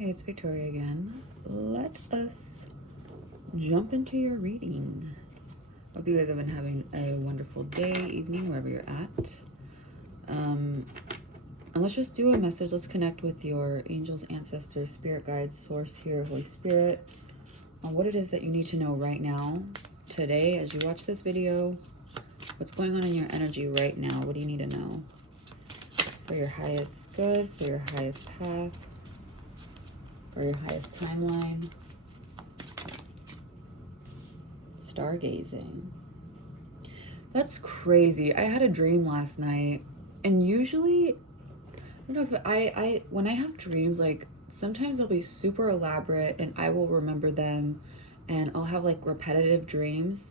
Hey, it's Victoria again. Let us jump into your reading. Hope you guys have been having a wonderful day, evening, wherever you're at. And let's just do a message. Let's connect with your angels, ancestors, spirit guides, source here, Holy Spirit, on what it is that you need to know right now, today, as you watch this video. What's going on in your energy right now? What do you need to know? For your highest good, for your highest path, for your highest timeline. Stargazing. That's crazy. I had a dream last night, and usually, I don't know if I when I have dreams, like sometimes they'll be super elaborate and I will remember them, and I'll have like repetitive dreams.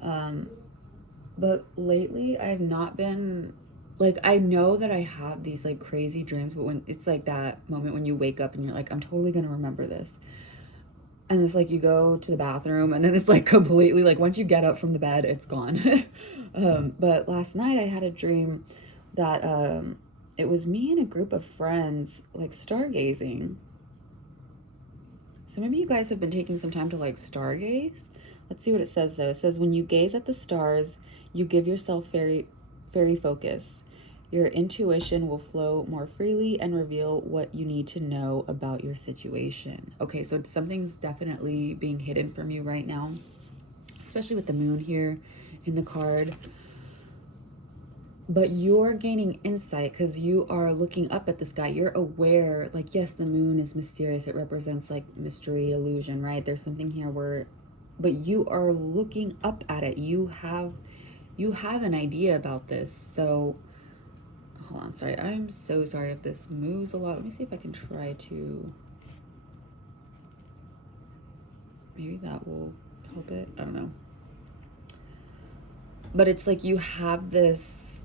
But lately I've not been, like, I know that I have these like crazy dreams, but when it's like that moment when you wake up and you're like, I'm totally gonna remember this. And it's like you go to the bathroom and then it's like completely, like once you get up from the bed, it's gone. But last night I had a dream that it was me and a group of friends like stargazing. So maybe you guys have been taking some time to like stargaze. Let's see what it says though. It says, when you gaze at the stars, you give yourself very focus. Your intuition will flow more freely and reveal what you need to know about your situation. Okay, so something's definitely being hidden from you right now, especially with the moon here in the card. But you're gaining insight because you are looking up at the sky. You're aware, like, yes, the moon is mysterious. It represents like mystery, illusion, right? There's something here where, but you are looking up at it. You have an idea about this. So hold on, sorry. I'm so sorry if this moves a lot. Let me see if I can try to, maybe that will help it. I don't know. But it's like you have this,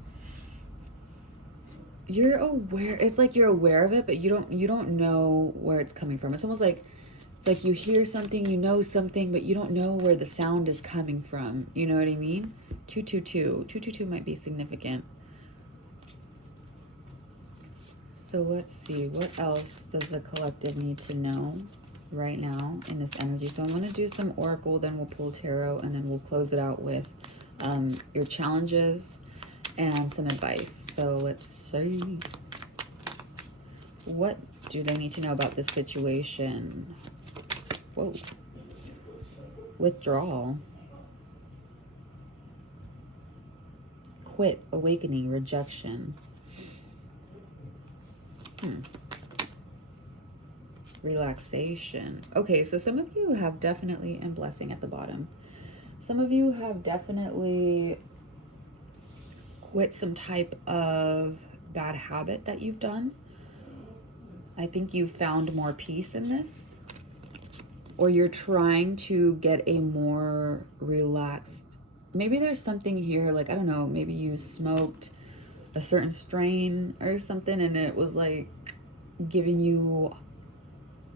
you're aware, it's like you're aware of it, but you don't know where it's coming from. It's almost like, it's like you hear something, you know something, but you don't know where the sound is coming from. You know what I mean? 222 might be significant. So let's see, what else does the collective need to know right now in this energy? So I'm going to do some oracle, then we'll pull tarot, and then we'll close it out with your challenges and some advice. So let's see. What do they need to know about this situation? Whoa. Withdrawal. Quit, awakening, rejection. Relaxation. Okay, so some of you have definitely, and blessing at the bottom. Some of you have definitely quit some type of bad habit that you've done. I think you've found more peace in this, or you're trying to get a more relaxed, maybe there's something here, like, I don't know, maybe you smoked a certain strain or something and it was like giving you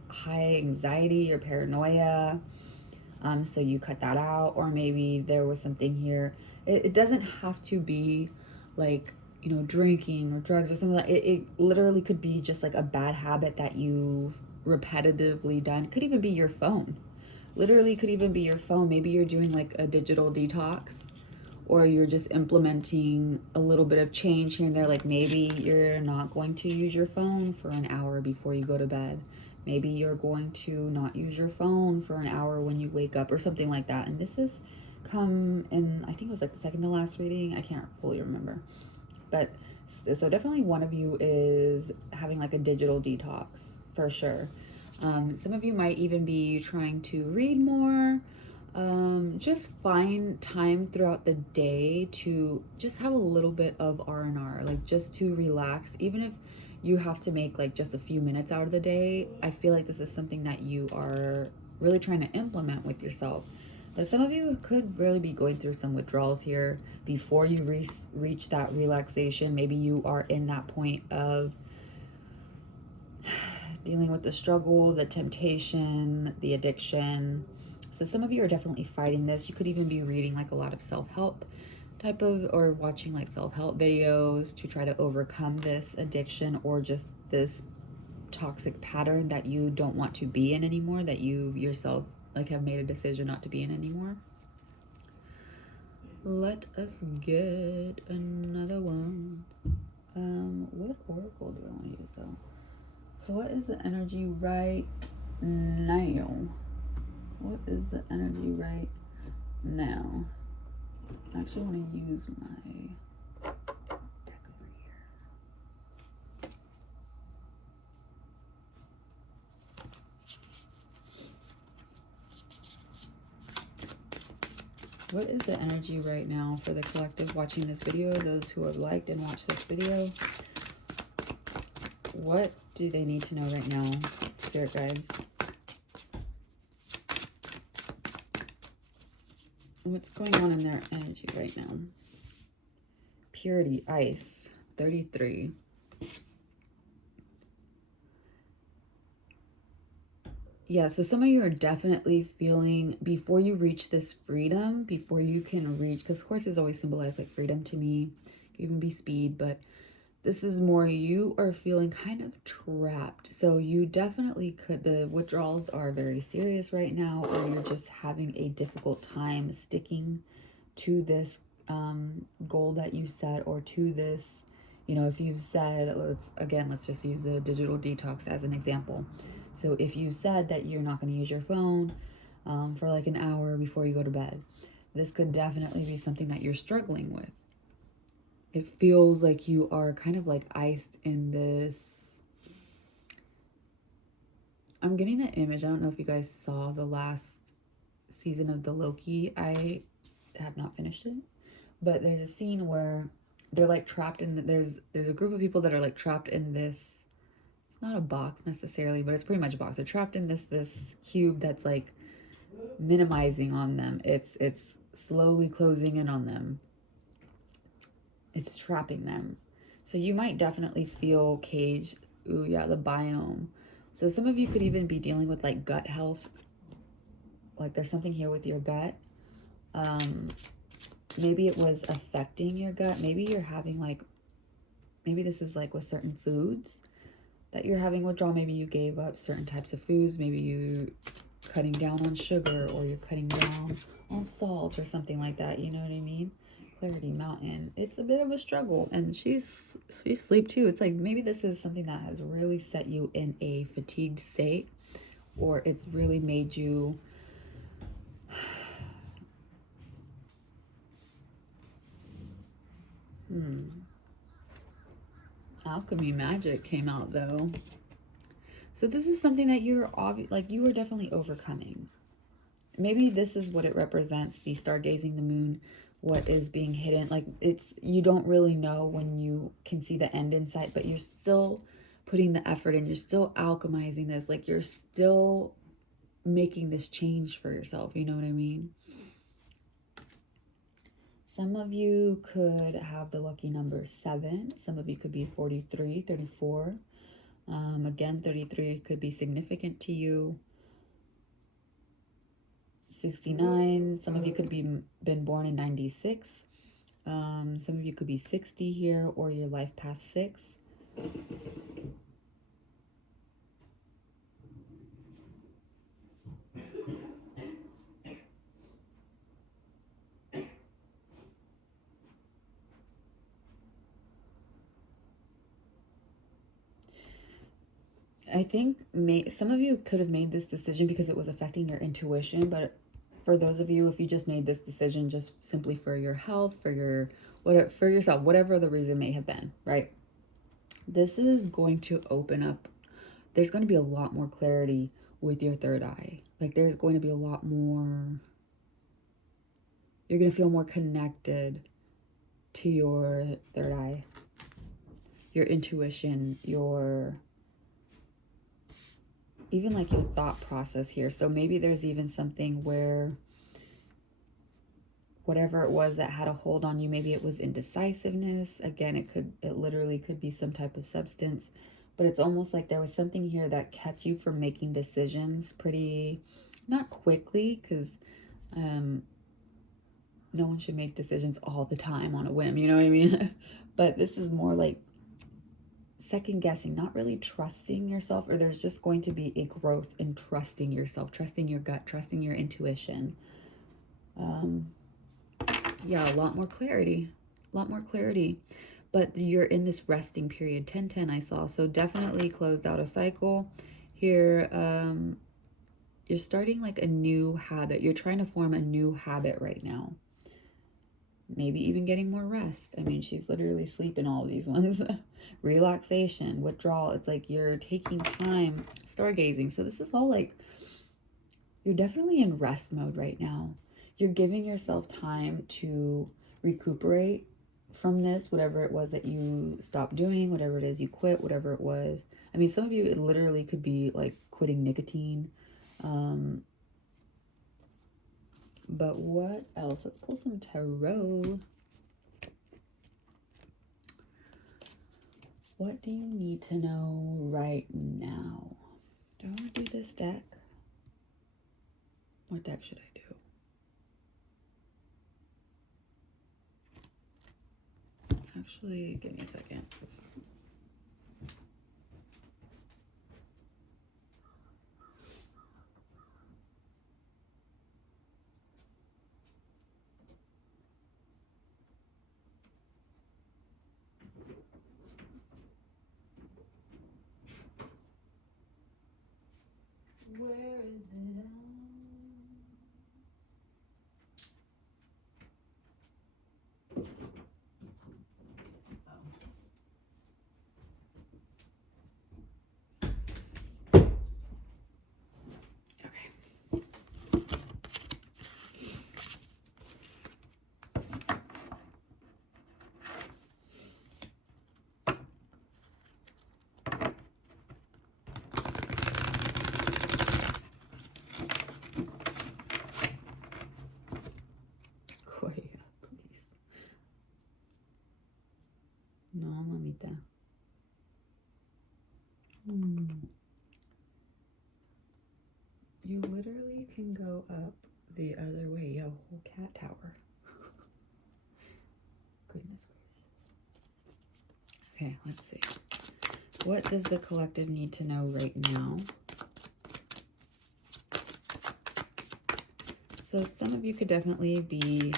high anxiety or paranoia, so you cut that out. Or maybe there was something here, it doesn't have to be like, you know, drinking or drugs or something like it. It literally could be just like a bad habit that you've repetitively done. It could even be your phone. Literally could even be your phone. Maybe you're doing like a digital detox, or you're just implementing a little bit of change here and there. Like maybe you're not going to use your phone for an hour before you go to bed. Maybe you're going to not use your phone for an hour when you wake up or something like that. And this has come in, I think it was like the second to last reading. I can't fully remember. But so definitely one of you is having like a digital detox for sure. Some of you might even be trying to read more. Just find time throughout the day to just have a little bit of R&R, like just to relax. Even if you have to make like just a few minutes out of the day, I feel like this is something that you are really trying to implement with yourself. But some of you could really be going through some withdrawals here before you reach that relaxation. Maybe you are in that point of dealing with the struggle, the temptation, the addiction. So some of you are definitely fighting this. You could even be reading like a lot of self-help type of, or watching like self-help videos to try to overcome this addiction or just this toxic pattern that you don't want to be in anymore, that you yourself like have made a decision not to be in anymore. Let us get another one. What oracle do I want to use though? So what is the energy right now? What is the energy right now? I actually want to use my deck over here. What is the energy right now for the collective watching this video? Those who have liked and watched this video. What do they need to know right now, spirit guides? What's going on in their energy right now? Purity, ice, 33. Yeah, so some of you are definitely feeling, before you reach this freedom, before you can reach, because horses always symbolize like freedom to me, it can even be speed, but this is more, you are feeling kind of trapped. So you definitely could, the withdrawals are very serious right now, or you're just having a difficult time sticking to this goal that you set, or to this, you know, if you've said, let's just use the digital detox as an example. So if you said that you're not going to use your phone for like an hour before you go to bed, this could definitely be something that you're struggling with. It feels like you are kind of like iced in this. I'm getting the image. I don't know if you guys saw the last season of the Loki. I have not finished it, but there's a scene where they're like trapped in there's a group of people that are like trapped in this. It's not a box necessarily, but it's pretty much a box. They're trapped in this cube that's like minimizing on them. It's slowly closing in on them. It's trapping them. So you might definitely feel caged. Ooh, yeah, the biome. So some of you could even be dealing with like gut health. Like there's something here with your gut. Maybe it was affecting your gut. Maybe you're having like, maybe this is like with certain foods that you're having withdrawal. Maybe you gave up certain types of foods. Maybe you cutting down on sugar, or you're cutting down on salt or something like that. You know what I mean? Clarity Mountain. It's a bit of a struggle, and she's asleep too. It's like maybe this is something that has really set you in a fatigued state, or it's really made you alchemy magic came out though. So this is something that you're like you are definitely overcoming. Maybe this is what it represents, the stargazing, the moon, what is being hidden. Like it's, you don't really know when you can see the end in sight, but you're still putting the effort in. You're still alchemizing this. Like you're still making this change for yourself. You know what I mean? Some of you could have the lucky number 7. Some of you could be 43, 34. Again, 33 could be significant to you. 69. Some of you could be been born in 96. Some of you could be 60 here, or your life path 6. I think some of you could have made this decision because it was affecting your intuition, but for those of you, if you just made this decision just simply for your health, for your whatever, for yourself, whatever the reason may have been, right? This is going to open up. There's going to be a lot more clarity with your third eye. Like there's going to be a lot more. You're going to feel more connected to your third eye, your intuition, your even like your thought process here. So maybe there's even something where whatever it was that had a hold on you, maybe it was indecisiveness. Again, it literally could be some type of substance, but it's almost like there was something here that kept you from making decisions pretty, not quickly, because no one should make decisions all the time on a whim, you know what I mean? But this is more like second guessing, not really trusting yourself, or there's just going to be a growth in trusting yourself, trusting your gut, trusting your intuition. Yeah, a lot more clarity, but you're in this resting period. 10-10 I saw, so definitely closed out a cycle here. You're starting like a new habit. You're trying to form a new habit right now. Maybe even getting more rest. I mean, she's literally sleeping all these ones. Relaxation, withdrawal. It's like you're taking time, stargazing. So this is all like, you're definitely in rest mode right now. You're giving yourself time to recuperate from this, whatever it was that you stopped doing, whatever it is you quit, whatever it was. I mean, some of you, it literally could be like quitting nicotine. But what else? Let's pull some tarot. What do you need to know right now? Do I want to do this deck? What deck should I do? Actually, give me a second. Where is it at? No, mamita. You literally can go up the other way. Yo, whole cat tower. Goodness gracious. Okay, let's see. What does the collective need to know right now? So some of you could definitely be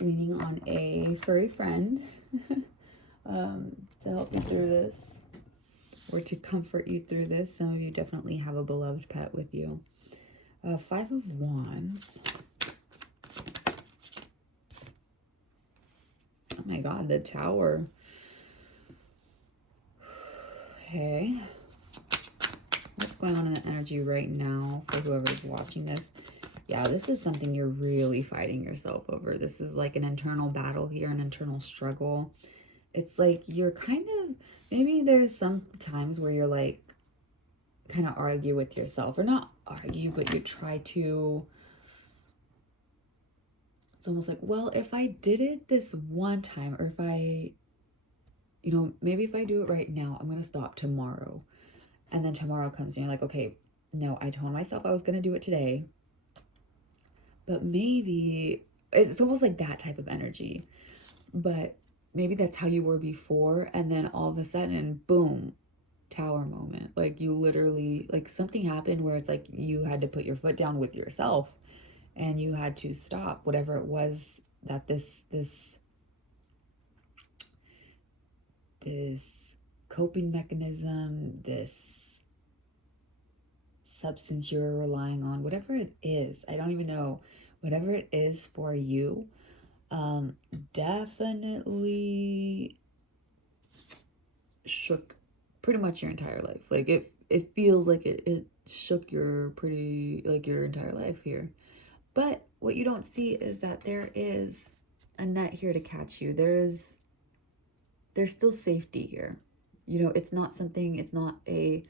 leaning on a furry friend to help you through this, or to comfort you through this. Some of you definitely have a beloved pet with you. 5 of Wands. Oh my God, the Tower. Okay. What's going on in the energy right now for whoever's watching this? Yeah, this is something you're really fighting yourself over. This is like an internal battle here, an internal struggle. It's like you're kind of, maybe there's some times where you're like, kind of argue with yourself, or not argue, but you try to, it's almost like, well, if I did it this one time, or if I, you know, maybe if I do it right now, I'm going to stop tomorrow. And then tomorrow comes and you're like, okay, no, I told myself I was going to do it today. But maybe it's almost like that type of energy. But maybe that's how you were before. And then all of a sudden, boom, Tower moment. Like you literally, like something happened where it's like you had to put your foot down with yourself and you had to stop whatever it was that this coping mechanism, this substance you're relying on, whatever it is, I don't even know, whatever it is for you, definitely shook pretty much your entire life. Like it feels like it shook your your entire life here. But what you don't see is that there is a net here to catch you. There's still safety here. You know, it's not a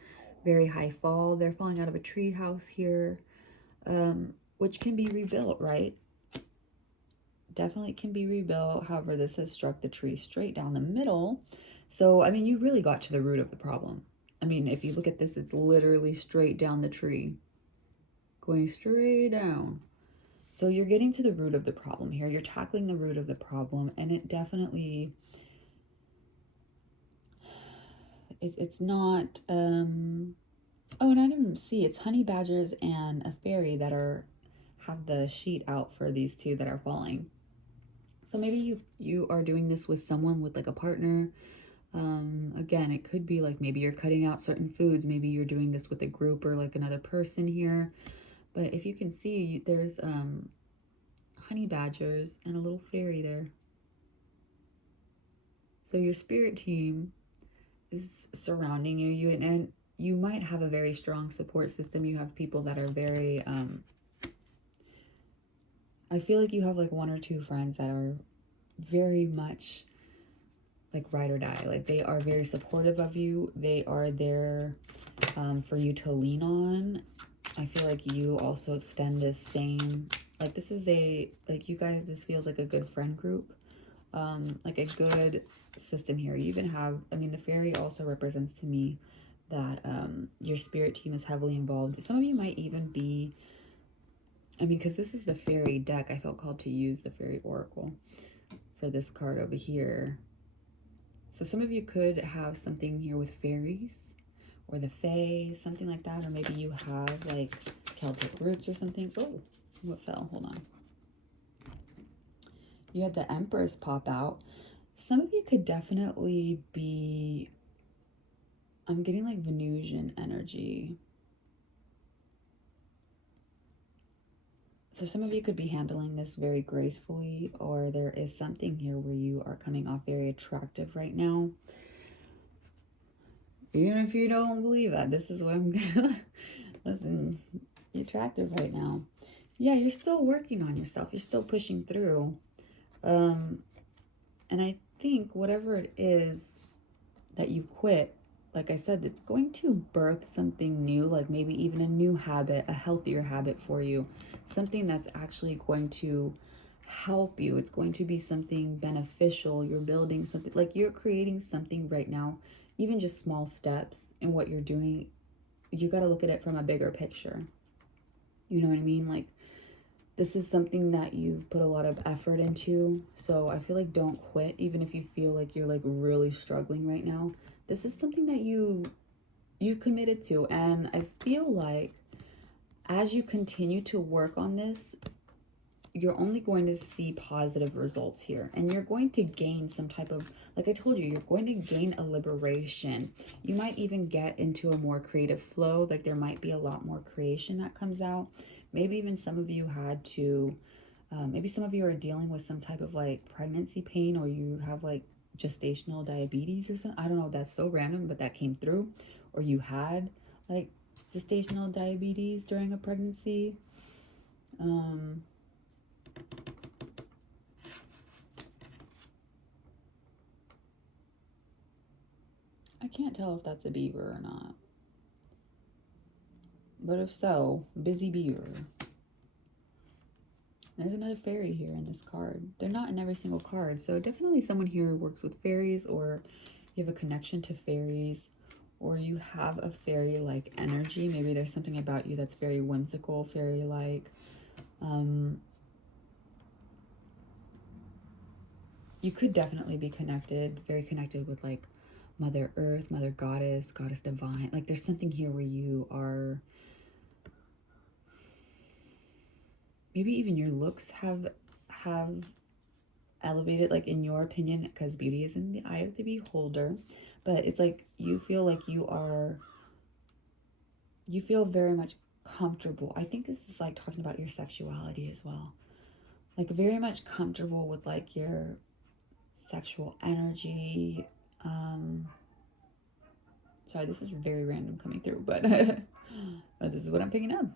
very high fall. They're falling out of a tree house here, which can be rebuilt, right? Definitely can be rebuilt. However, this has struck the tree straight down the middle. So, I mean, you really got to the root of the problem. I mean, if you look at this, it's literally straight down the tree, going straight down. So you're getting to the root of the problem here. You're tackling the root of the problem, and it definitely, It's not, oh, and I didn't see, it's honey badgers and a fairy that have the sheet out for these two that are falling. So maybe you are doing this with someone, with like a partner. Again, it could be like maybe you're cutting out certain foods. Maybe you're doing this with a group or like another person here. But if you can see, there's honey badgers and a little fairy there. So your spirit team is surrounding you, and you might have a very strong support system. You have people that are very, I feel like you have like one or two friends that are very much like ride or die. Like they are very supportive of you. They are there for you to lean on. I feel like you also extend this same, like this is like you guys, this feels like a good friend group. Like a good system here. You even have, I mean, the fairy also represents to me that your spirit team is heavily involved. Some of you might even be, I mean, because this is the fairy deck, I felt called to use the fairy oracle for this card over here. So some of you could have something here with fairies or the fae, something like that. Or maybe you have like Celtic roots or something. Oh, what fell? Hold on. You had the Empress pop out. Some of you could definitely be, I'm getting like Venusian energy. So some of you could be handling this very gracefully, or there is something here where you are coming off very attractive right now. Even if you don't believe that, this is what I'm gonna, listen, you're attractive right now. Yeah, you're still working on yourself. You're still pushing through. And I think whatever it is that you quit, like I said, it's going to birth something new, like maybe even a new habit, a healthier habit for you, something that's actually going to help you. It's going to be something beneficial. You're building something, like you're creating something right now, even just small steps in what you're doing. You got to look at it from a bigger picture. You know what I mean? Like, this is something that you've put a lot of effort into. So I feel like don't quit, even if you feel like you're like really struggling right now. This is something that you committed to. And I feel like as you continue to work on this, you're only going to see positive results here. And you're going to gain some type of, like I told you, you're going to gain a liberation. You might even get into a more creative flow. Like there might be a lot more creation that comes out. Maybe even some of you had to, maybe some of you are dealing with some type of like pregnancy pain, or you have like gestational diabetes or something. I don't know, that's so random, but that came through. Or you had like gestational diabetes during a pregnancy. I can't tell if that's a beaver or not. But if so, busy beaver. There's another fairy here in this card. They're not in every single card. So definitely someone here works with fairies, or you have a connection to fairies, or you have a fairy-like energy. Maybe there's something about you that's very whimsical, fairy-like. You could definitely be connected, very connected with like Mother Earth, Mother Goddess, Goddess Divine. Like there's something here where you are, maybe even your looks have elevated, like in your opinion, because beauty is in the eye of the beholder. But it's like you feel like you feel very much comfortable. I think this is like talking about your sexuality as well. Like very much comfortable with like your sexual energy. Sorry, this is very random coming through, but but this is what I'm picking up.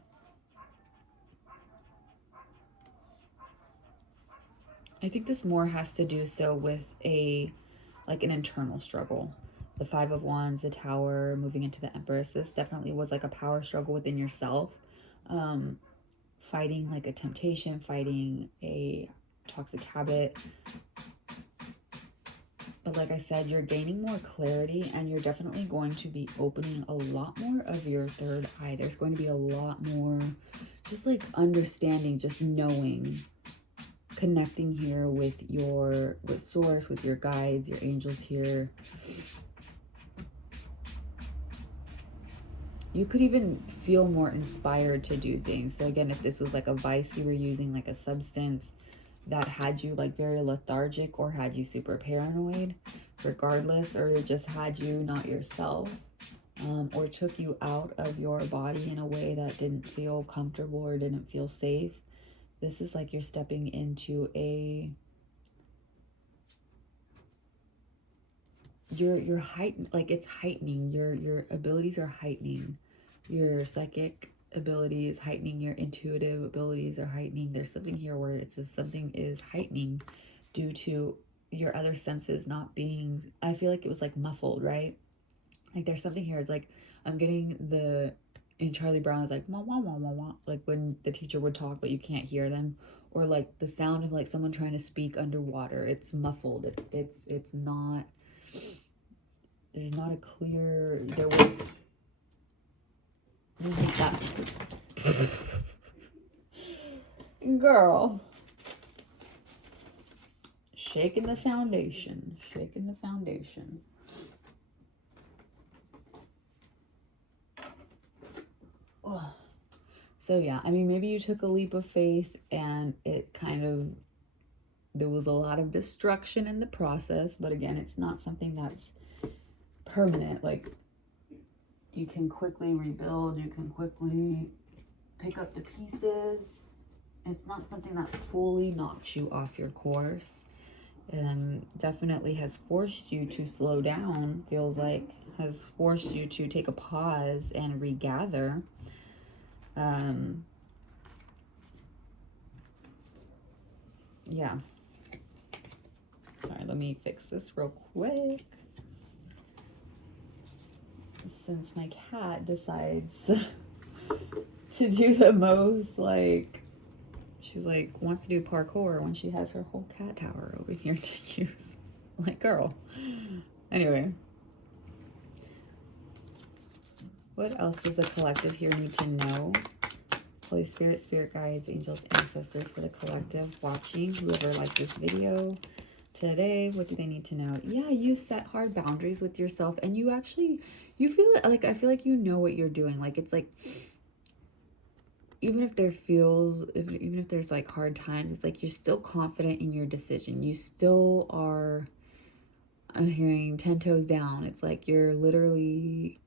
I think this more has to do so with like an internal struggle. The Five of Wands, the Tower, moving into the Empress. This definitely was like a power struggle within yourself. Fighting like a temptation, fighting a toxic habit. But like I said, you're gaining more clarity, and you're definitely going to be opening a lot more of your third eye. There's going to be a lot more just like understanding, just knowing, connecting here with source, with your guides, your angels here. you could even feel more inspired to do things. So again, if this was like a vice you were using, like a substance that had you like very lethargic or had you super paranoid, regardless, or just had you not yourself, or took you out of your body in a way that didn't feel comfortable or didn't feel safe, this is like you're stepping into a, you're heightened, like it's heightening, your abilities are heightening, your psychic abilities heightening, your intuitive abilities are heightening. There's something here where it's just something is heightening due to your other senses not being, I feel like it was like muffled, right? Like there's something here, it's like I'm getting the, in Charlie Brown is like wah, wah, wah, wah, wah, like when the teacher would talk but you can't hear them, or like the sound of like someone trying to speak underwater. It's muffled, it's not, there's not a clear, there was that. Girl, shaking the foundation, shaking the foundation. Ugh. So yeah, I mean, maybe you took a leap of faith and it kind of, there was a lot of destruction in the process, but again, it's not something that's permanent. Like you can quickly rebuild, you can quickly pick up the pieces. It's not something that fully knocks you off your course. Definitely has forced you to slow down, feels like, has forced you to take a pause and regather. Yeah. All right, let me fix this real quick. Since my cat decides to do the most, like, she's like, wants to do parkour when she has her whole cat tower over here to use. Like, girl. Anyway. What else does the collective here need to know? Holy Spirit, spirit guides, angels, ancestors for the collective watching, whoever liked this video today, what do they need to know? Yeah, you set hard boundaries with yourself, and you actually, you feel like, I feel like you know what you're doing. Like, it's like, even if there feels, even if there's like hard times, it's like you're still confident in your decision. You still are, I'm hearing 10 toes down. It's like you're literally,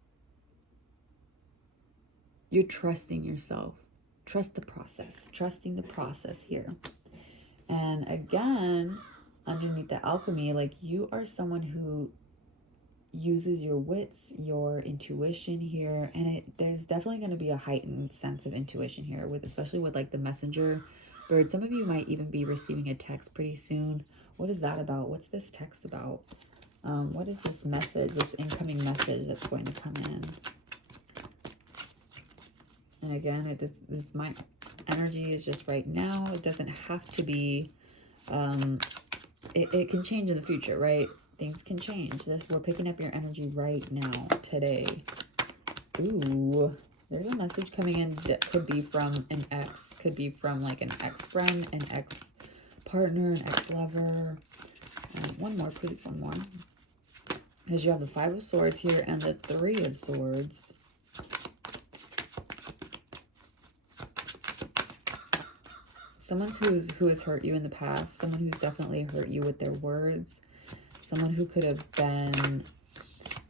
you're trusting yourself. Trust the process, trusting the process here. And again, underneath the alchemy, like you are someone who uses your wits, your intuition here, and there's definitely going to be a heightened sense of intuition here, with especially with like the messenger bird. Some of you might even be receiving a text pretty soon. What is that about? What's this text about? What is this message, this incoming message that's going to come in? And again, this my energy is just right now. It doesn't have to be, it can change in the future, right? Things can change. We're picking up your energy right now, today. Ooh, there's a message coming in that could be from an ex, could be from like an ex-friend, an ex-partner, an ex-lover. One more, please, one more. Because you have the Five of Swords here and the Three of Swords. Someone who has hurt you in the past, someone who's definitely hurt you with their words, someone who could have been,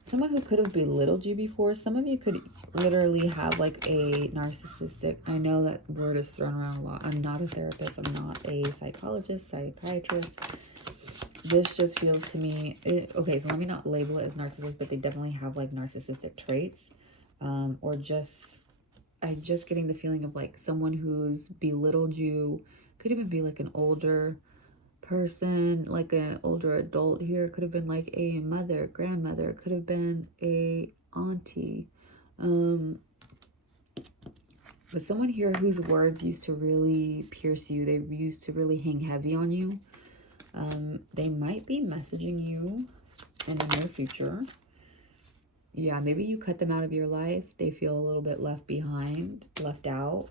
someone who could have belittled you before. Some of you could literally have like a narcissistic, I know that word is thrown around a lot. I'm not a therapist. I'm not a psychologist, psychiatrist. This just feels to me, okay, so let me not label it as narcissist, but they definitely have like narcissistic traits, or just, I'm just getting the feeling of like someone who's belittled you. Could even be like an older person, like an older adult here. Could have been like a mother, grandmother. Could have been a auntie. But someone here whose words used to really pierce you. They used to really hang heavy on you. They might be messaging you in the near future. Yeah, maybe you cut them out of your life. They feel a little bit left behind, left out.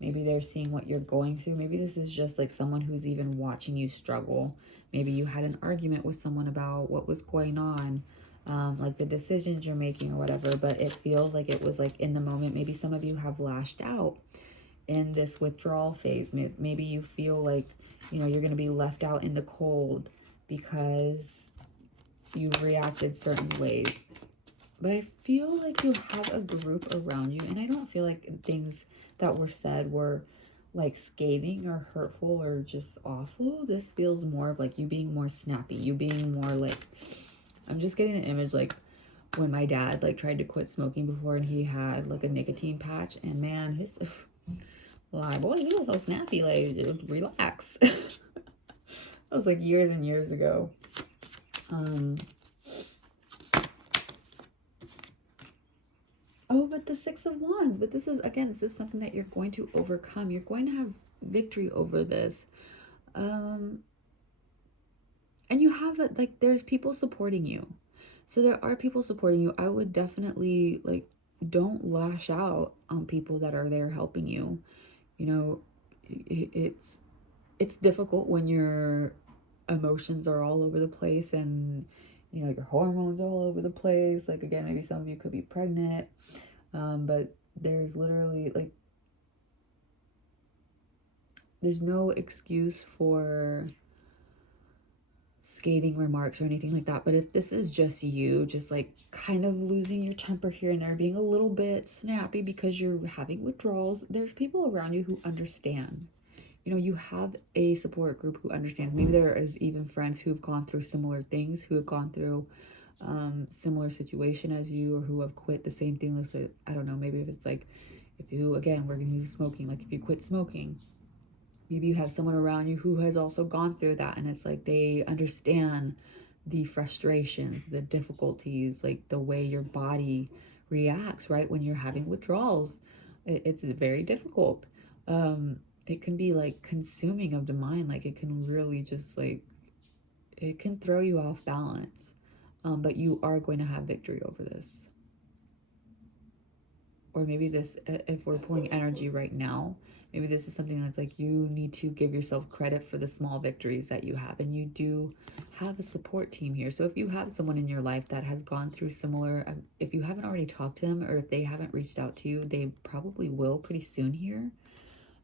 Maybe they're seeing what you're going through. Maybe this is just like someone who's even watching you struggle. Maybe you had an argument with someone about what was going on. like the decisions you're making or whatever, but it feels like it was like in the moment. Maybe some of you have lashed out in this withdrawal phase. Maybe you feel like, you know, you're going to be left out in the cold because you've reacted certain ways. But I feel like you have a group around you, and I don't feel like things that were said were like scathing or hurtful or just awful. This feels more of like you being more snappy, you being more like, I'm just getting the image like when my dad like tried to quit smoking before, and he had like a nicotine patch, and man, his like, boy, he was so snappy, like, relax. That was like years and years ago. Oh, but the Six of Wands. But this is, again, this is something that you're going to overcome. You're going to have victory over this. And you have it, like, there's people supporting you. So there are people supporting you. I would definitely, like, don't lash out on people that are there helping you. You know, it's difficult when your emotions are all over the place, and you know your hormones are all over the place. Like, again, maybe some of you could be pregnant, but there's literally like there's no excuse for scathing remarks or anything like that. But if this is just you just like kind of losing your temper here and there, being a little bit snappy because you're having withdrawals, there's people around you who understand. You know, you have a support group who understands. Maybe there is even friends who've gone through similar things, who have gone through similar situation as you, or who have quit the same thing. So I don't know, maybe if it's like, if you, again, we're going to use smoking, like if you quit smoking, maybe you have someone around you who has also gone through that, and it's like they understand the frustrations, the difficulties, like the way your body reacts, right? When you're having withdrawals, it's very difficult. It can be like consuming of the mind. Like it can really just like, it can throw you off balance. But you are going to have victory over this. Or maybe this, if we're pulling energy right now, maybe this is something that's like you need to give yourself credit for the small victories that you have. And you do have a support team here. So if you have someone in your life that has gone through similar, if you haven't already talked to them, or if they haven't reached out to you, they probably will pretty soon here.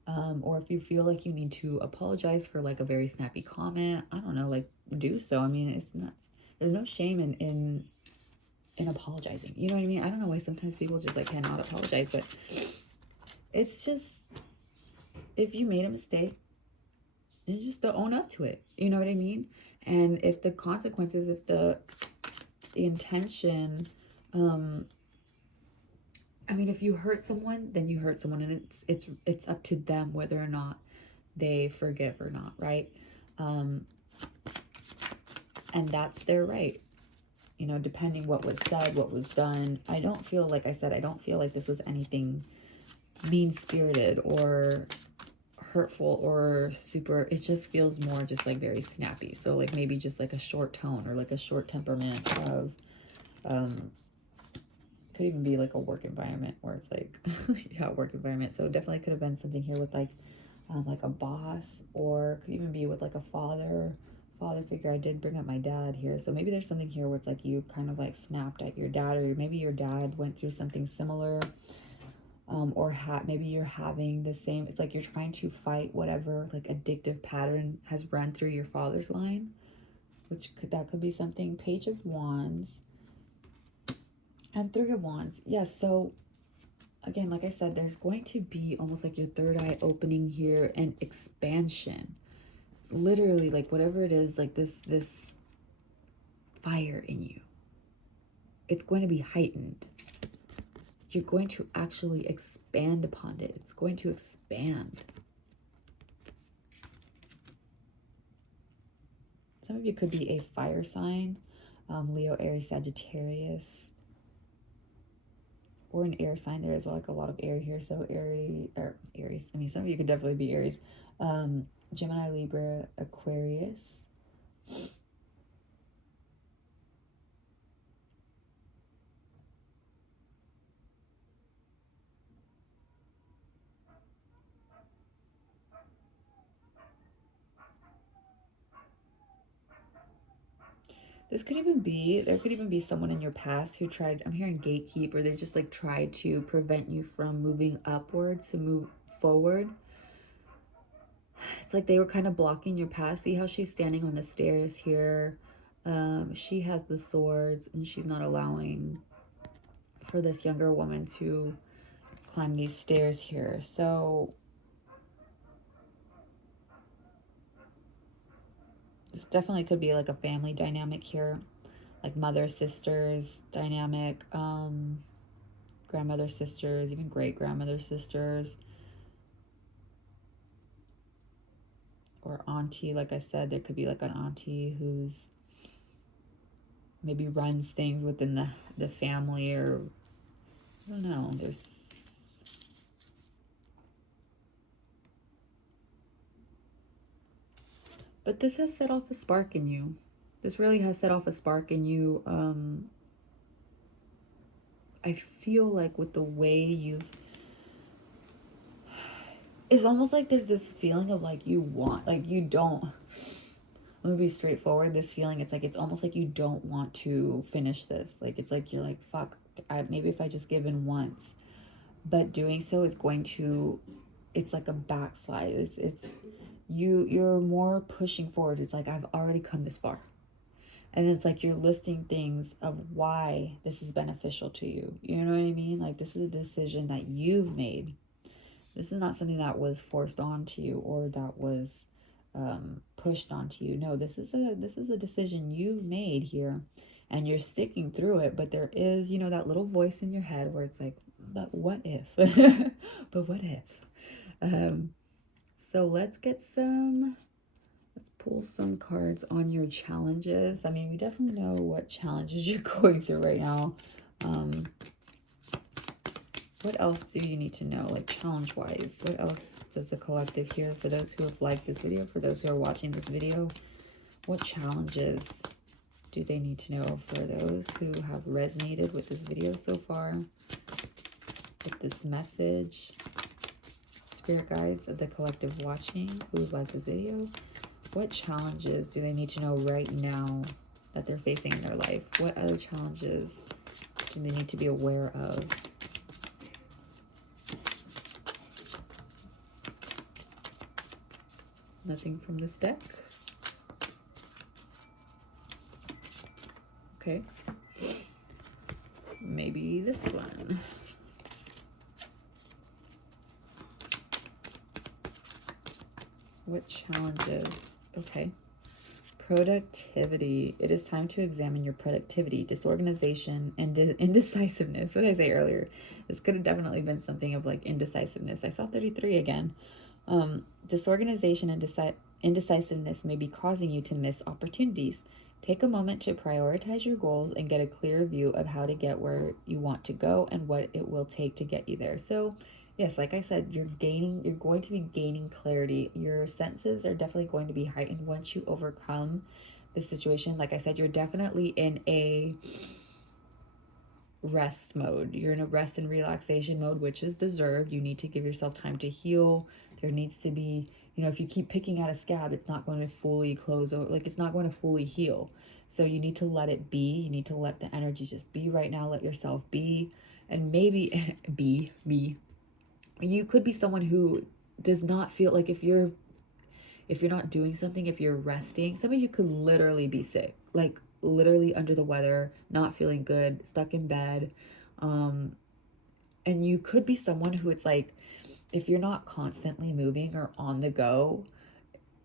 Or if you feel like you need to apologize for like a very snappy comment, I don't know, like do so. I mean, it's not, there's no shame in apologizing. You know what I mean? I don't know why sometimes people just like cannot apologize, but it's just, if you made a mistake, you just don't own up to it. You know what I mean? And if the consequences, if the intention, I mean, if you hurt someone, then you hurt someone, and it's up to them whether or not they forgive or not, right? And that's their right. You know, depending what was said, what was done. I don't feel, like I said, I don't feel like this was anything mean-spirited or hurtful or super, it just feels more just like very snappy. So like maybe just like a short tone or like a short temperament of, could even be like a work environment where it's like, yeah, work environment. So definitely could have been something here with like a boss, or could even be with like a father figure. I did bring up my dad here. So maybe there's something here where it's like you kind of like snapped at your dad, or maybe your dad went through something similar, or maybe you're having the same, it's like you're trying to fight whatever like addictive pattern has run through your father's line, that could be something. Page of Wands and Three of Wands. Yes, so again, like I said, there's going to be almost like your third eye opening here and expansion. It's literally like whatever it is, like this fire in you, it's going to be heightened. You're going to actually expand upon it. It's going to expand. Some of you could be a fire sign, Leo, Aries, Sagittarius, or an air sign. There is like a lot of air here. So Aries. I mean, some of you could definitely be Aries. Gemini, Libra, Aquarius. This could even be, there could even be someone in your past who tried, I'm hearing gatekeep, or they just like tried to prevent you from moving upwards, to move forward. It's like they were kind of blocking your path. See how she's standing on the stairs here? She has the swords, and she's not allowing for this younger woman to climb these stairs here. So this definitely could be like a family dynamic here, like mother sisters dynamic, grandmother sisters, even great grandmother sisters, or auntie. Like I said, there could be like an auntie who's maybe runs things within the family, or I don't know. But this has set off a spark in you. This really has set off a spark in you. I feel like with the way you've, it's almost like there's this feeling of like you want, like you don't, I'm gonna be straightforward, this feeling, it's like, it's almost like you don't want to finish this. Like, it's like, you're like, fuck, maybe if I just give in once. But doing so is going to, it's like a backslide. It's you're more pushing forward. It's like, I've already come this far. And it's like you're listing things of why this is beneficial to you. You know what I mean? Like, this is a decision that you've made. This is not something that was forced onto you, or that was pushed onto you. No, this is a decision you've made here, and you're sticking through it. But there is, you know, that little voice in your head where it's like, but what if? But what if? So let's pull some cards on your challenges. I mean, we definitely know what challenges you're going through right now. What else do you need to know, like challenge-wise? What else does the collective here, for those who have liked this video, for those who are watching this video, what challenges do they need to know for those who have resonated with this video so far, with this message? Spirit guides of the collective watching who like this video, what challenges do they need to know right now that they're facing in their life? What other challenges do they need to be aware of? Nothing from this deck. Okay. Maybe this one. What challenges? Okay. Productivity. It is time to examine your productivity, disorganization, and indecisiveness. What did I say earlier? This could have definitely been something of like indecisiveness. I saw 33 again. Disorganization and indecisiveness may be causing you to miss opportunities. Take a moment to prioritize your goals and get a clear view of how to get where you want to go and what it will take to get you there. So yes, like I said, you're going to be gaining clarity. Your senses are definitely going to be heightened once you overcome the situation. Like I said, you're definitely in a rest mode. You're in a rest and relaxation mode, which is deserved. You need to give yourself time to heal. There needs to be, you know, if you keep picking at a scab, it's not going to fully close over, like it's not going to fully heal. So you need to let it be. You need to let the energy just be right now. Let yourself be, and maybe be. You could be someone who does not feel like, if you're not doing something, if you're resting, some of you could literally be sick, like literally under the weather, not feeling good, stuck in bed. And you could be someone who, it's like, if you're not constantly moving or on the go,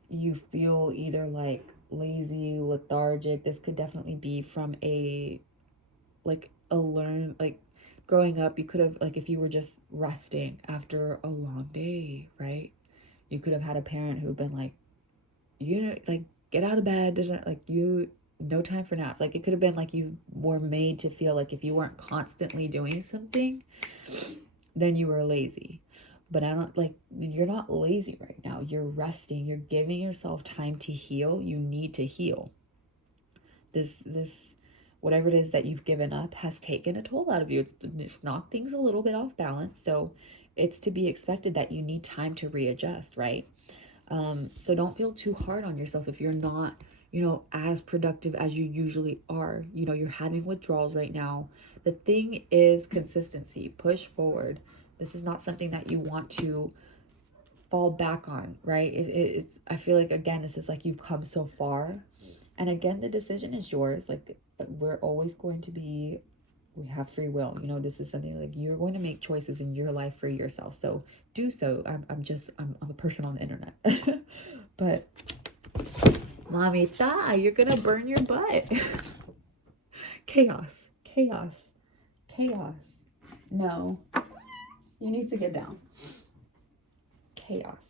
you feel either like lazy, lethargic. This could definitely be from like growing up, you could have, like, if you were just resting after a long day, right? You could have had a parent who'd been like, you know, like, get out of bed, like, no time for naps. Like, it could have been like you were made to feel like if you weren't constantly doing something, then you were lazy. But I don't, like, you're not lazy right now. You're resting. You're giving yourself time to heal. You need to heal. This whatever it is that you've given up has taken a toll out of you. It's knocked things a little bit off balance. So it's to be expected that you need time to readjust, right? So don't feel too hard on yourself if you're not as productive as you usually are. You're having withdrawals right now. The thing is consistency. Push forward. This is not something that you want to fall back on, right? It's I feel like, again, this is like you've come so far. And again, the decision is yours. Like, we're always going to be, we have free will. This is something like you're going to make choices in your life for yourself. So do so. I'm a person on the internet. But Mamita, you're gonna burn your butt. Chaos, chaos, chaos. No, you need to get down. Chaos.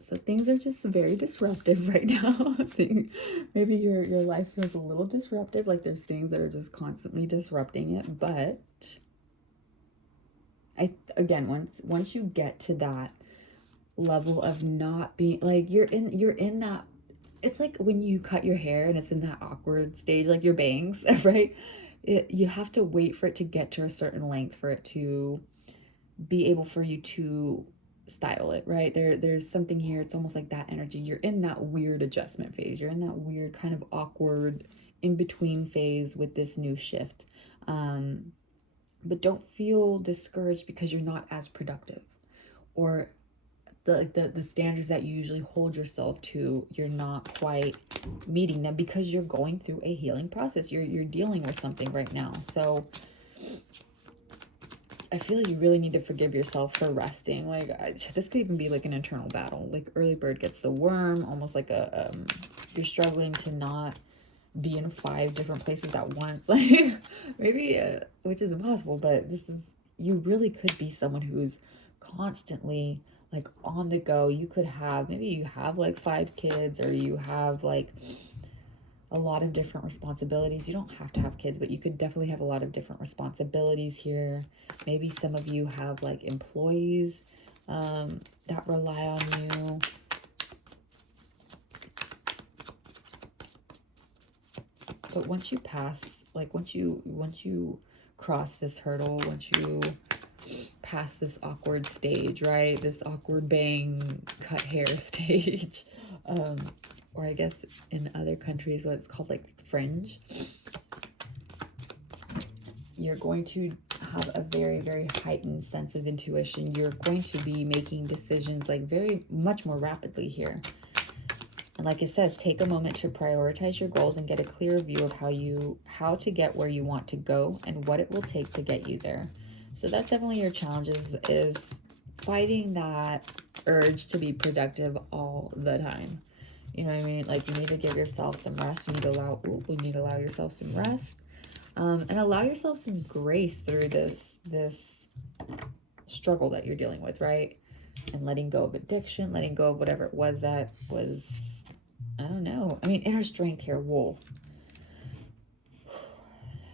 So things are just very disruptive right now. I think maybe your life feels a little disruptive, like there's things that are just constantly disrupting it. But again, once you get to that level of not being like, you're in that, it's like when you cut your hair and it's in that awkward stage, like your bangs, right? You have to wait for it to get to a certain length for it to be able for you to style it, right? There's something here. It's almost like that energy. You're in that weird adjustment phase. You're in that weird kind of awkward in between phase with this new shift. But don't feel discouraged because you're not as productive, or the standards that you usually hold yourself to, you're not quite meeting them because you're going through a healing process. You're dealing with something right now. So I feel like you really need to forgive yourself for resting. Like, this could even be like an internal battle. Like, early bird gets the worm, almost like you're struggling to not be in 5 different places at once. Like, maybe, which is impossible, but you really could be someone who's constantly like on the go. Maybe you have like 5 kids, or you have like a lot of different responsibilities. You don't have to have kids, but you could definitely have a lot of different responsibilities here. Maybe some of you have like employees that rely on you. But once you pass, like once you cross this hurdle, once you pass this awkward stage, right? This awkward bang cut hair stage, or I guess in other countries what it's called, like fringe, you're going to have a very, very heightened sense of intuition. You're going to be making decisions like very much more rapidly here. And like it says, take a moment to prioritize your goals and get a clear view of how to get where you want to go and what it will take to get you there. So that's definitely your challenges, is fighting that urge to be productive all the time. You know what I mean? Like, you need to give yourself some rest. You need to allow yourself some rest, and allow yourself some grace through this struggle that you're dealing with, right? And letting go of addiction, letting go of whatever it was that was, I don't know. I mean, inner strength here, wool.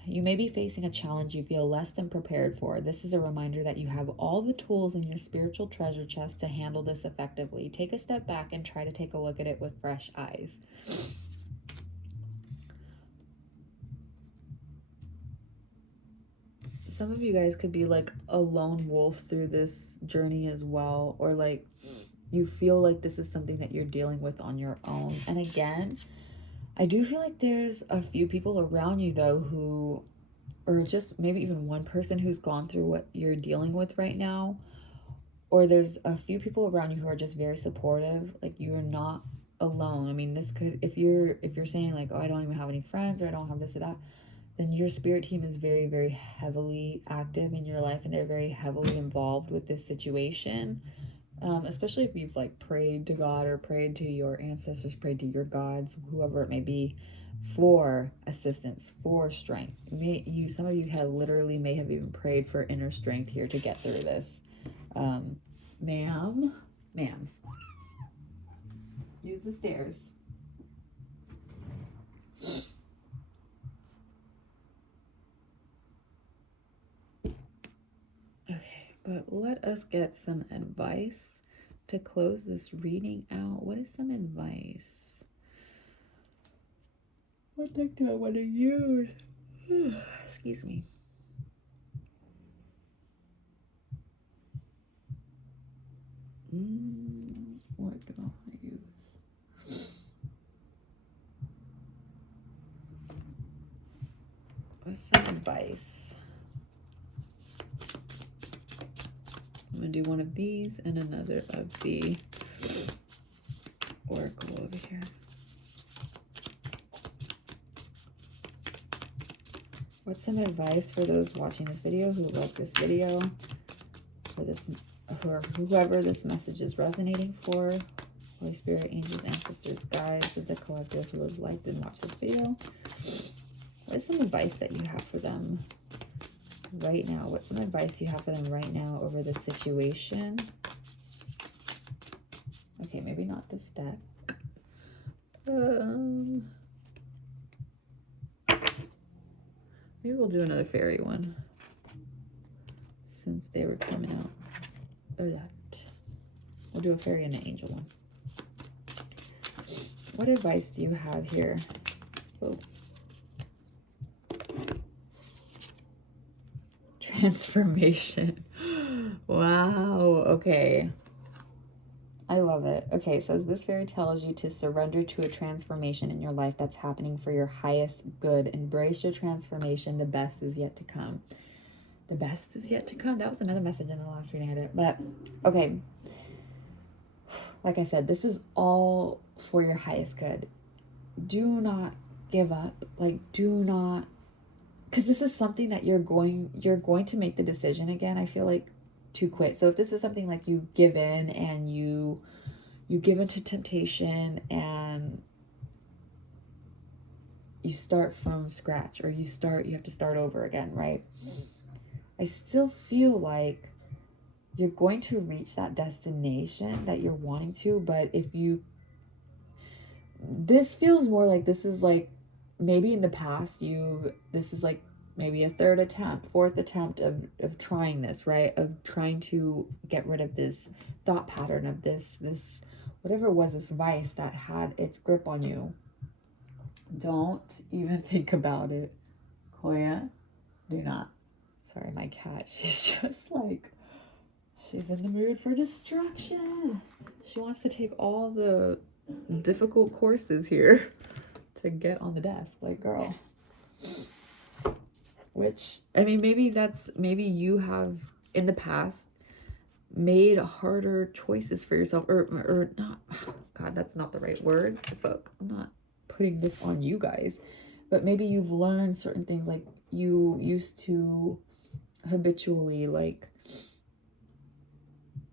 You may be facing a challenge you feel less than prepared for. This is a reminder that you have all the tools in your spiritual treasure chest to handle this effectively. Take a step back and try to take a look at it with fresh eyes. Some of you guys could be like a lone wolf through this journey as well, or like you feel like this is something that you're dealing with on your own. And again, I do feel like there's a few people around you though who, or just maybe even one person who's gone through what you're dealing with right now, or there's a few people around you who are just very supportive. Like, you're not alone. I mean, this could, if you're saying like, oh, I don't even have any friends, or I don't have this or that, then your spirit team is very, very heavily active in your life, and they're very heavily involved with this situation. Especially if you've like prayed to God, or prayed to your ancestors, prayed to your gods, whoever it may be, for assistance, for strength. Some of you may have even prayed for inner strength here to get through this. Ma'am, use the stairs. Okay, but let us get some advice to close this reading out. What is some advice? What deck do I want to use? Excuse me. What do I want to use? What's some advice? I'm going to do one of these and another of the oracle over here. What's some advice for those watching this video who like this video, for this, or whoever this message is resonating for? Holy Spirit, angels, ancestors, guides of the collective who have liked and watched this video. What is some advice that you have for them right now? What's some advice you have for them right now over this situation? Okay, maybe not this deck. Maybe we'll do another fairy one, since they were coming out a lot. We'll do a fairy and an angel one. What advice do you have here? Oh. Transformation. Wow. Okay. I love it. Okay, it says this fairy tells you to surrender to a transformation in your life that's happening for your highest good. Embrace your transformation. The best is yet to come. The best is yet to come. That was another message in the last reading I did. But, okay. Like I said, this is all for your highest good. Do not give up. Like, do not, because this is something that you're going to make the decision again, I feel like, to quit. So if this is something like you give in and you give into temptation and you start from scratch, or you have to start over again, right? I still feel like you're going to reach that destination that you're wanting to, but this feels more like this is like, maybe in the past this is like maybe a third attempt, fourth attempt of trying this, right? Of trying to get rid of this thought pattern of this, whatever it was, this vice that had its grip on you. Don't even think about it. Koya, do not. Sorry, my cat, she's just like, she's in the mood for distraction. She wants to take all the difficult courses here to get on the desk. Like, girl. Which, I mean, maybe you have in the past made harder choices for yourself, or not. God, that's not the right word. Fuck, I'm not putting this on you guys, but maybe you've learned certain things, like you used to habitually like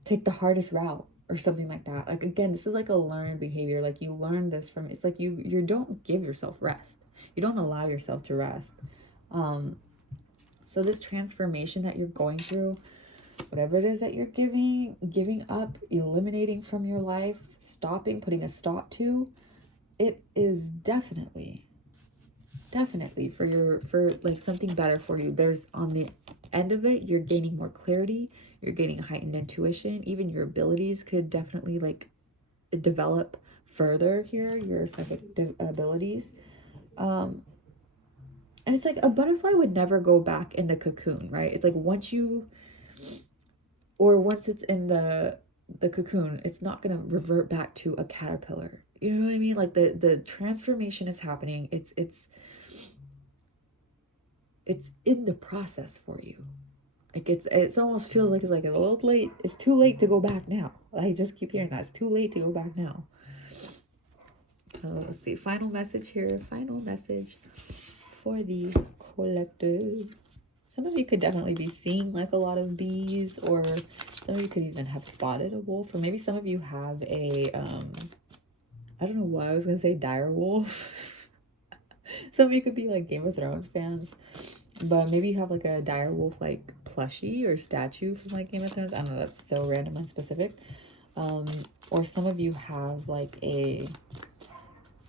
take the hardest route or something like that. Like, again, this is like a learned behavior. Like, you learn this from, it's like you don't give yourself rest. You don't allow yourself to rest. So this transformation that you're going through, whatever it is that you're giving up, eliminating from your life, stopping, putting a stop to, it is definitely for like something better for you. There's, on the end of it, you're gaining more clarity, you're gaining heightened intuition, even your abilities could definitely like develop further here, your psychic abilities. And it's like a butterfly would never go back in the cocoon, right? It's like once it's in the cocoon, it's not going to revert back to a caterpillar. You know what I mean? Like the transformation is happening. It's in the process for you. Like it's almost feels like it's like a little late. It's too late to go back now. I just keep hearing that. It's too late to go back now. Let's see. Final message here. Final message for the collective. Some of you could definitely be seeing like a lot of bees, or some of you could even have spotted a wolf, or maybe some of you have a I don't know why I was gonna say dire wolf. Some of you could be like Game of Thrones fans, but maybe you have like a dire wolf like plushie or statue from like Game of Thrones. I don't know, that's so random and specific. Or some of you have like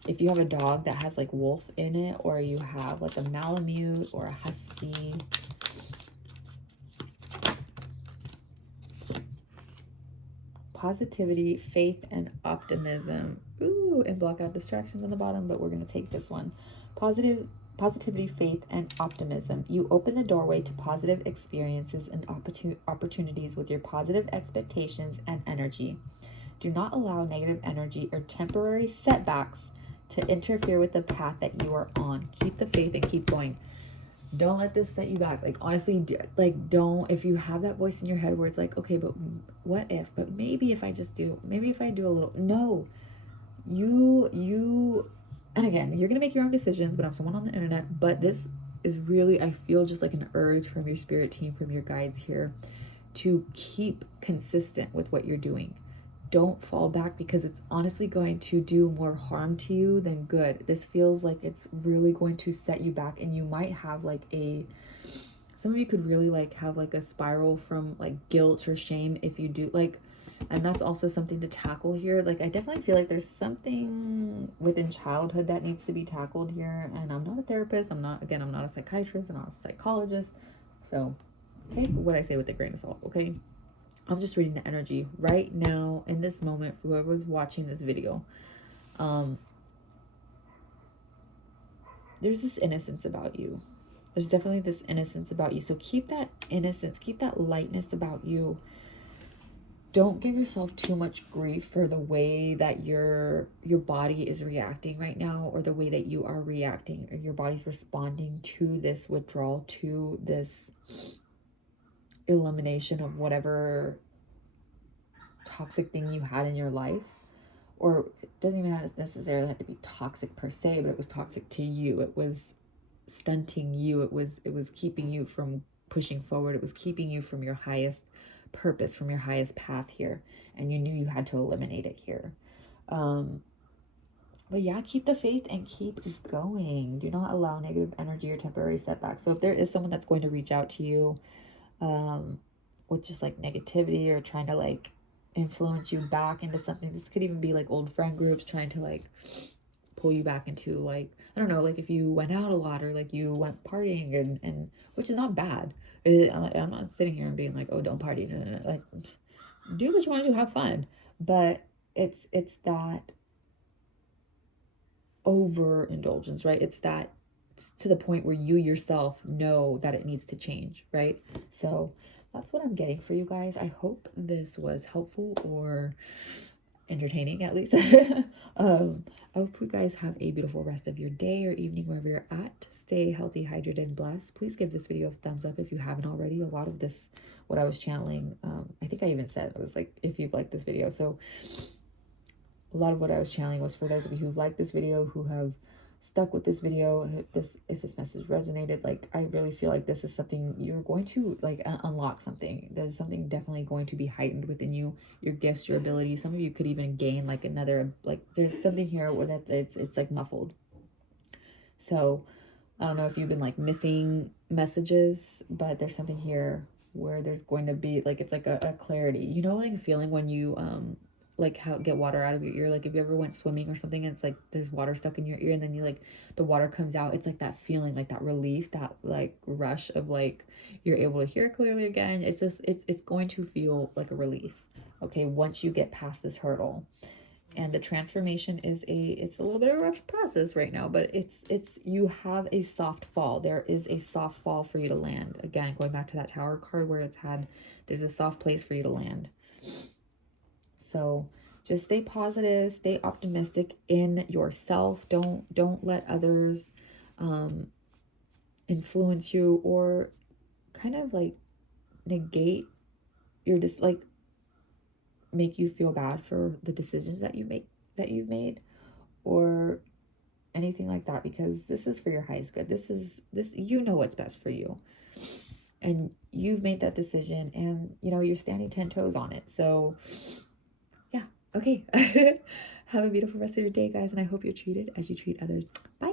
if you have a dog that has like wolf in it, or you have like a Malamute or a husky. Positivity, faith, and optimism. Ooh, and block out distractions on the bottom, but we're going to take this one. Positivity, faith, and optimism. You open the doorway to positive experiences and opportunities with your positive expectations and energy. Do not allow negative energy or temporary setbacks to interfere with the path that you are on. Keep the faith and keep going. Don't let this set you back. Like, honestly, don't, if you have that voice in your head where it's like, okay, but what if, but maybe if I do a little, no, and again, you're going to make your own decisions, but I'm someone on the internet, but this is really, I feel just like an urge from your spirit team, from your guides here, to keep consistent with what you're doing. Don't fall back, because it's honestly going to do more harm to you than good. This feels like it's really going to set you back, and you might have like some of you could really like have like a spiral from like guilt or shame if you do like, and that's also something to tackle here. Like, I definitely feel like there's something within childhood that needs to be tackled here. And I'm not a therapist. I'm not a psychiatrist. I'm not a psychologist. So take what I say with a grain of salt, okay? I'm just reading the energy right now in this moment for whoever's watching this video. There's this innocence about you. There's definitely this innocence about you. So keep that innocence, keep that lightness about you. Don't give yourself too much grief for the way that your body is reacting right now, or the way that you are reacting, or your body's responding to this withdrawal, to this elimination of whatever toxic thing you had in your life. Or it doesn't even necessarily have to be toxic per se, but it was toxic to you. It was stunting you. It was keeping you from pushing forward. It was keeping you from your highest purpose, from your highest path here, and you knew you had to eliminate it here. But yeah, keep the faith and keep going. Do not allow negative energy or temporary setbacks. So if there is someone that's going to reach out to you with just like negativity, or trying to like influence you back into something, this could even be like old friend groups trying to like pull you back into, like, I don't know, like if you went out a lot, or like you went partying, and which is not bad. I'm not sitting here and being like, oh, don't party. No. Like, do what you want to do, have fun. But it's that overindulgence, right? It's to the point where you yourself know that it needs to change, right? So that's what I'm getting for you guys. I hope this was helpful or entertaining, at least. I hope you guys have a beautiful rest of your day or evening, wherever you're at. Stay healthy, hydrated, and blessed. Please give this video a thumbs up if you haven't already. A lot of this, what I was channeling, I think I even said, it was like, if you've liked this video. So a lot of what I was channeling was for those of you who've liked this video, who have stuck with this video, if this message resonated. Like, I really feel like this is something you're going to like unlock something. There's something definitely going to be heightened within you, your gifts, your abilities. Some of you could even gain like another, like there's something here where that it's like muffled. So I don't know if you've been like missing messages, but there's something here where there's going to be like, it's like a clarity, you know, like a feeling when you like how get water out of your ear. Like if you ever went swimming or something, and it's like there's water stuck in your ear, and then you like the water comes out, it's like that feeling, like that relief, that like rush of like you're able to hear clearly again. It's just it's going to feel like a relief, okay, once you get past this hurdle. And the transformation is it's a little bit of a rough process right now, but it's you have a soft fall. There is a soft fall for you to land. Again, going back to that Tower card where there's a soft place for you to land. So just stay positive, stay optimistic in yourself. Don't let others influence you, or kind of like negate your make you feel bad for the decisions that you've made, or anything like that, because this is for your highest good. This you know what's best for you, and you've made that decision, and you know you're standing 10 toes on it. So yeah, okay. Have a beautiful rest of your day, guys, and I hope you're treated as you treat others. Bye.